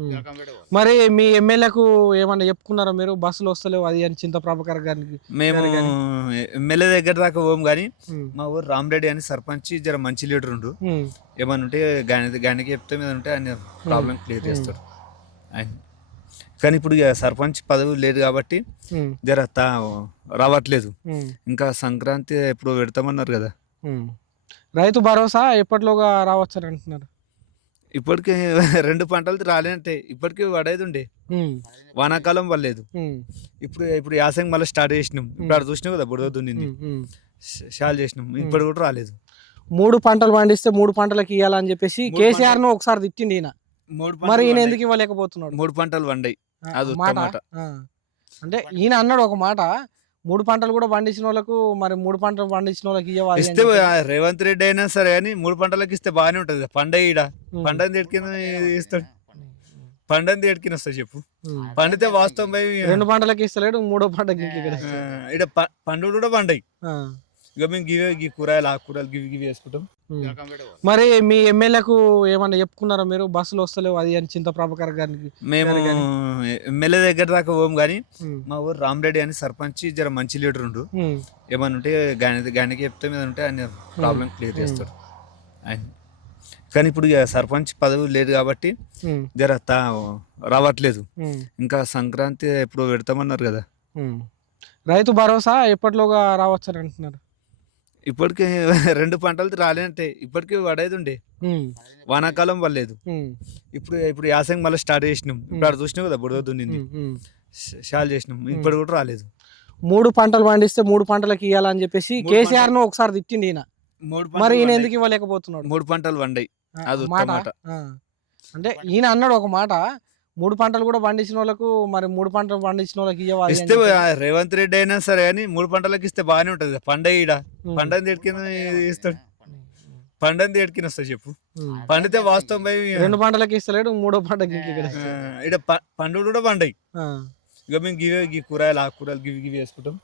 ఉమ్. జలకంపేట పోవాలి. మరి మీ ఎమ్మెల్యేకు ఏమన్నా చెప్పుకున్నారా మీరు బస్సులు వస్తలేవు అది అని చింత ప్రభాకర్ గారికి మేము గారు కానీ ఎమ్మెల్యే దగ్గర దాకా పోము కానీ ఉమ్. మా ఊరు రామరెడ్డి అని సర్పంచ్ జర మంచి లీడర్ ఉండు. ఉమ్. ఏమన్నా ఉంటే గానికి చెప్తే మీద ఉంటే ఆయన ప్రాబ్లం క్లియర్ చేస్తాడు ఆయన. కానీ ఇప్పుడు ఇక సర్పంచ్ పదవి లేదు కాబట్టి ఉమ్. జర రావట్లేదు. ఉమ్. ఇంకా సంక్రాంతి ఎప్పుడు పెడతామన్నారు కదా. ఉమ్. రైతు భరోసా ఎప్పటిలోగా రావచ్చని అంటున్నారు. ఇప్పటికి 2 పంటలు రాలేనంటే ఇప్పటికి పడేది ఉండే. ఉమ్. వానాకాలం పడలేదు. ఉమ్. ఇప్పుడు యాసంగి మళ్ళీ స్టార్ట్ చేసినాం. ఇప్పుడు అక్కడ చూసినాం కదా బుడద దున్నింది, ఉమ్. ఉమ్. షాల్ చేసినాం. ఇప్పుడు కూడా రాలేదు. 3 పంటలు పండిస్తే 3 పంటలకు ఇవ్వాలని చెప్పేసి 3 కేసీఆర్ ను ఒకసారి తిట్టిండి ఈయన. 3 మరి పంటలు ఈయన పండాయి. ఎందుకు ఇవ్వలేకపోతున్నాడు? 3 పంటలు పండాయి. ఆ, అది మాట మాట. ఆ. అంటే ఈయన అన్నాడు ఒక మాట, 3 పంటలు కూడా పండించిన వాళ్ళకు మరి 3 పంటలు పండించిన వాళ్ళకి ఇవ్వాలి అని ఇస్తే చెప్పేసి. రేవంత్ రెడ్డి అయినా సరే కానీ 3 పంటలకు ఇస్తే బాగానే ఉంటది. పండగ ఈడ ఉమ్. పండగ ఎడికిన ఇస్తాడు. పండగ ఎడికిన వస్తాయి చెప్పు. ఉమ్. పండితే వాస్తవం పోయి 2 పంటలకి ఇస్తలేడు, 3వ పంటకి ఇక్కడ ఆ, ఇస్తాడు. ఈడ పండుగ కూడా పండయి. ఆ. ఇక మేము గివి కూరగాయలు ఆకుకూరలు గివి వేసుకుంటాం. ఉమ్. జలకంపేట పోవాలి. మరి మీ ఎమ్మెల్యేకు ఏమన్నా చెప్పుకున్నారా మీరు బస్సులు వస్తలేవు అది అని చింత ప్రభాకర్ గారికి మేము గారు కానీ ఎమ్మెల్యే దగ్గర దాకా పోము కానీ ఉమ్. మా ఊరు రామరెడ్డి అని సర్పంచ్ జర మంచి లీడర్ ఉండు. ఉమ్. ఏమన్నా ఉంటే గానికి చెప్తే మీద ఉంటే ఆయన ప్రాబ్లం క్లియర్ చేస్తాడు ఆయన. కానీ ఇప్పుడు ఇక సర్పంచ్ పదవి లేదు కాబట్టి ఉమ్. జర రావట్లేదు. ఉమ్. ఇంకా సంక్రాంతి ఎప్పుడు పెడతామన్నారు కదా. ఉమ్. రైతు భరోసా ఎప్పటిలోగా రావచ్చని అంటున్నారు. ఇప్పటికి 2 పంటలు రాలేనంటే ఇప్పటికి పడేది ఉండే. ఉమ్. వానాకాలం పడలేదు. ఉమ్. ఇప్పుడు యాసంగి మళ్ళీ స్టార్ట్ చేసినాం. ఇప్పుడు అక్కడ చూసినాం కదా బుడద దున్నింది, ఉమ్. ఉమ్. షాల్ చేసినాం. ఇప్పుడు కూడా రాలేదు. 3 పంటలు పండిస్తే 3 పంటలకు ఇవ్వాలని చెప్పేసి 3 కేసీఆర్ ను ఒకసారి తిట్టిండి ఈయన. 3 మరి పంటలు ఈయన పండాయి. ఎందుకు ఇవ్వలేకపోతున్నాడు? 3 పంటలు పండాయి. ఆ, అది మాట మాట. ఆ. అంటే ఈయన అన్నాడు ఒక మాట, 3 పంటలు కూడా పండించిన వాళ్ళకు మరి 3 పంటలు పండించిన వాళ్ళకి ఇవ్వాలి అని ఇస్తే చెప్పేసి. రేవంత్ రెడ్డి అయినా సరే కానీ 3 పంటలకు ఇస్తే బాగానే ఉంటది. పండగ ఈడ ఉమ్. పండగ ఎడికిన ఇస్తాడు. పండగ ఎడికిన వస్తాయి చెప్పు. ఉమ్. పండితే వాస్తవం పోయి 2 పంటలకి ఇస్తలేడు, 3వ పంటకి ఇక్కడ ఆ, ఇస్తాడు. ఈడ పండుగ కూడా పండాయి. ఆ. ఇక మేము గివి కూరగాయలు ఆకుకూరలు గివి వేసుకుంటాం.